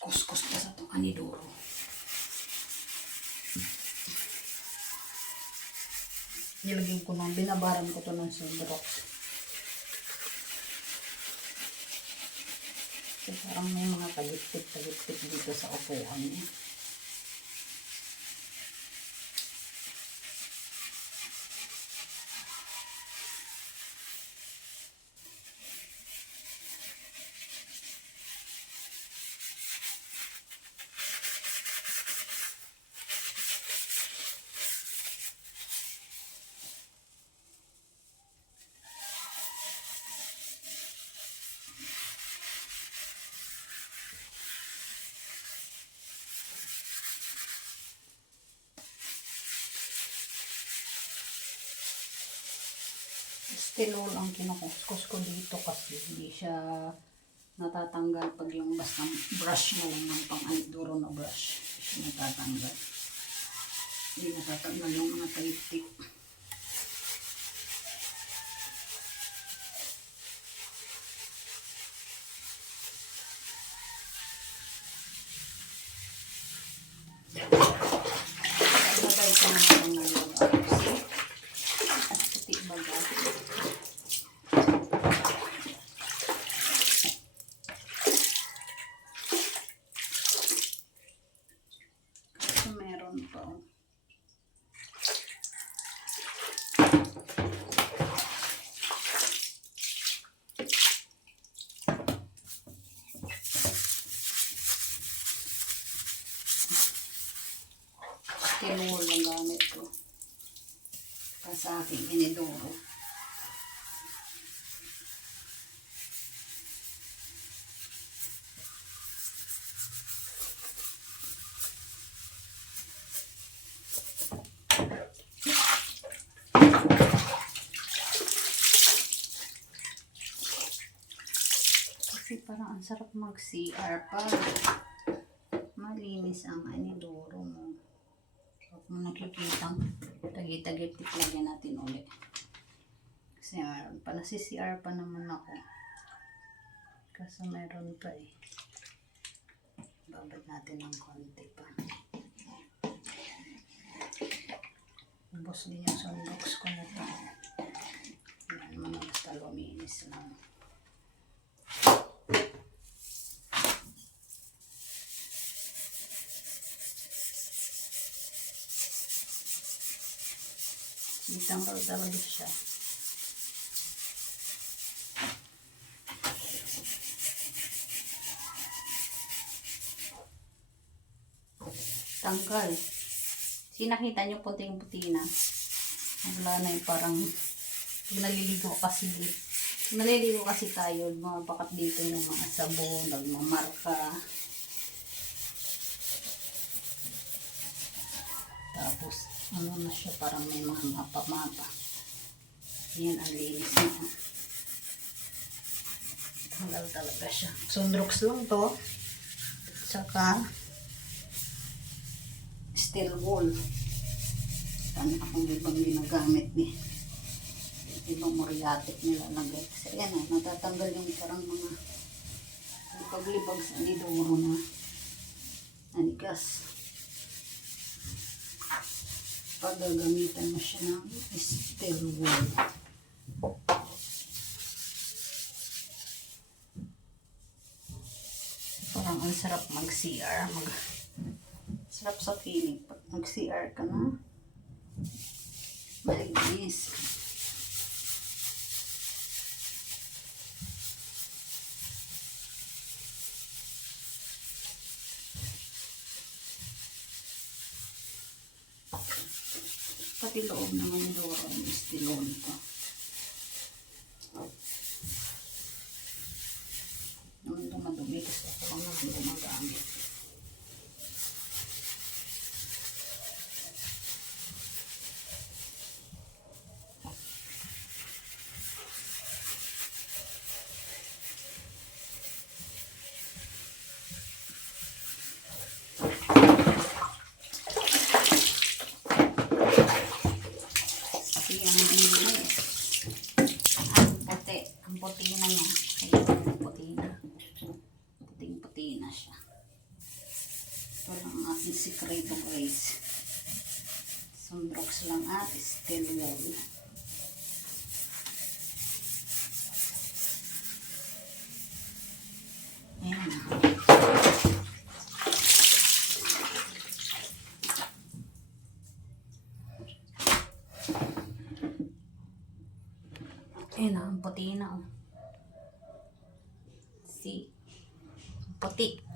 Kuskus pa sa itong anidoro. Nilagyan ko ng, binabaran ko to ng Sunrox. So, parang may mga tagitip dito sa upuan niya. Stilol ang kinukuskus ko dito kasi hindi siya natatanggal pag yung basta brush na lang ng pang-anidoro na brush. Hindi siya natatanggal. Hindi natatanggal yung mga tagitip. Ilagay ko na lang ng puti baga. Tinul ang gamit ko para sa aking inidoro. Kasi parang ang sarap mag-CR pa. Malinis ang inidoro mo. Kung nakikita, tagitagip lagyan natin ulit. Kasi meron pa, nasi-CR pa naman ako. Kasi meron pa eh. Babad natin ng konti pa. Ubos din yung Sunrox ko na ito. Yan naman basta luminis lang. Ditanggal talaga siya. Tanggal. Sinakita nyo puting-puti na. Wala na yung parang naliligo kasi tayo, mga bakat dito ng mga sabon, nagmamarka. Tapos ano na siya, parang may mga mapa-mapa. Yan ang linis niya. Tanggal talaga siya. Sunrox lang to. Saka steel wool. Ano akong ibang ginagamit ni. Ibang moriatic nilalagay. Kasi yan natatanggal yung parang mga libag-libag sa anidoro na anigas. Pag gagamitan mo siya ng steel wool. Parang ang sarap mag-CR. Sarap sa feeling. Pag mag-CR ka na, malinis. Pati loob naman yung doro yung istilon ito. Naman dumadumi kasi ako lang naman gumagamit. Kasi ang linis. Ito lang ang aking sikreto guys. Sunrox lang at steel wool. Ayan na. Ayan na, ang puti na. See? Ang puti.